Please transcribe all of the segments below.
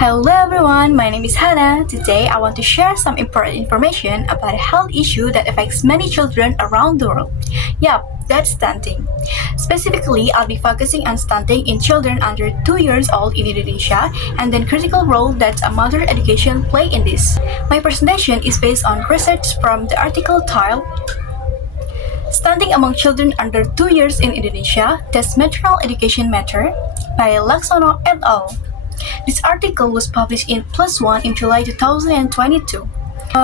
Hello everyone, my name is Hannah. Today I want to share some important information about a health issue that affects many children around the world. Yup, that's stunting. Specifically, I'll be focusing on stunting in children under 2 years old in Indonesia and then critical role that a mother education play in this. My presentation is based on research from the article titled Stunting Among Children Under 2 Years in Indonesia, Does Maternal Education Matter? By Laksono et al. This article was published in PLOS ONE in July 2022.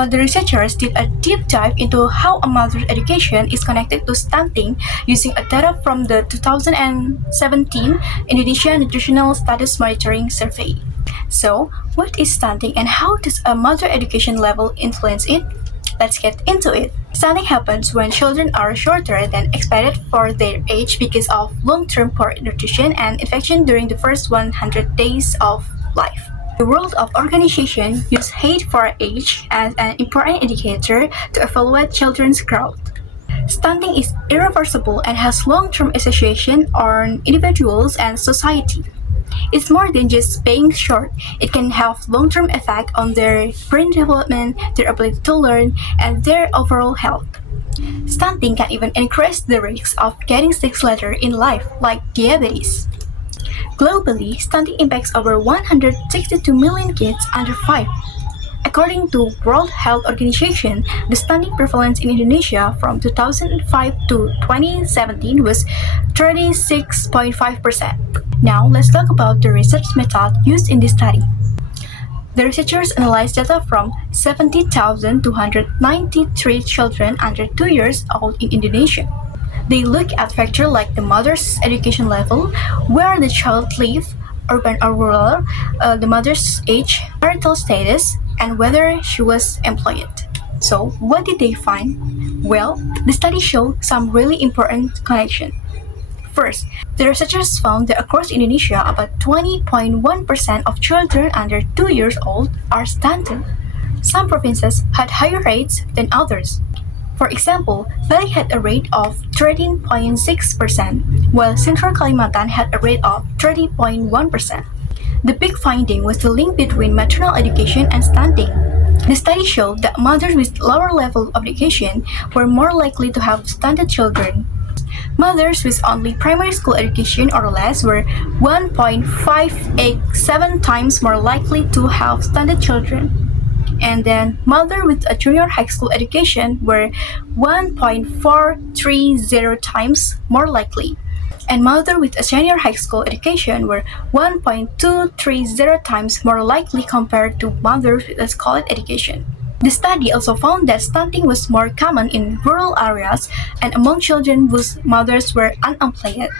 The researchers did a deep dive into how a mother's education is connected to stunting using data from the 2017 Indonesia Nutritional Status Monitoring Survey. So, what is stunting and how does a mother education level influence it? Let's get into it. Stunting happens when children are shorter than expected for their age because of long-term poor nutrition and infection during the first 100 days of life. The World Health Organization uses height for age as an important indicator to evaluate children's growth. Stunting is irreversible and has long-term association on individuals and society. It's more than just being short. It can have long-term effect on their brain development, their ability to learn, and their overall health. Stunting can even increase the risk of getting sick later in life, like diabetes. Globally, stunting impacts over 162 million kids under 5. According to World Health Organization, the stunting prevalence in Indonesia from 2005 to 2017 was 36.5%. Now, let's talk about the research method used in this study. The researchers analyzed data from 70,293 children under 2 years old in Indonesia. They look at factors like the mother's education level, where the child lives, urban or rural, the mother's age, marital status, and whether she was employed. So, what did they find? Well, the study showed some really important connections. First, the researchers found that across Indonesia, about 20.1% of children under 2 years old are stunted. Some provinces had higher rates than others. For example, Bali had a rate of 13.6%, while Central Kalimantan had a rate of 30.1%. The big finding was the link between maternal education and stunting. The study showed that mothers with lower level of education were more likely to have stunted children. Mothers with only primary school education or less were 1.587 times more likely to have stunted children. And then mothers with a junior high school education were 1.430 times more likely. And mothers with a senior high school education were 1.230 times more likely compared to mothers with a college education. The study also found that stunting was more common in rural areas and among children whose mothers were unemployed.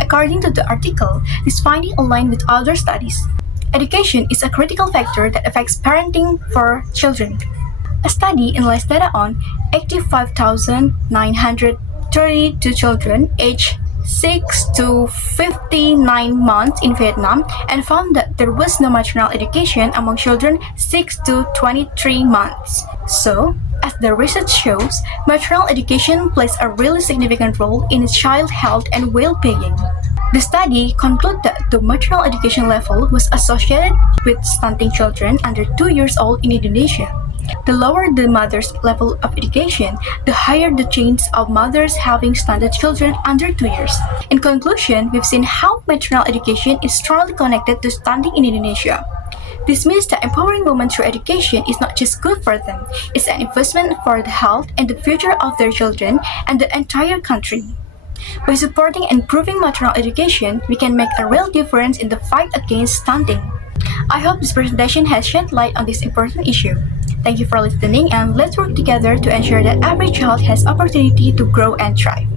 According to the article, this finding aligned with other studies. Education is a critical factor that affects parenting for children. A study analyzed data on 85,932 children aged 6 to 59 months in Vietnam and found that there was no maternal education among children 6 to 23 months. So, as the research shows, maternal education plays a really significant role in a child's health and well-being. The study concluded that the maternal education level was associated with stunting children under 2 years old in Indonesia. The lower the mother's level of education, the higher the chance of mothers having stunted children under 2 years. In conclusion, we've seen how maternal education is strongly connected to stunting in Indonesia. This means that empowering women through education is not just good for them, it's an investment for the health and the future of their children and the entire country. By supporting and improving maternal education, we can make a real difference in the fight against stunting. I hope this presentation has shed light on this important issue. Thank you for listening and let's work together to ensure that every child has opportunity to grow and thrive.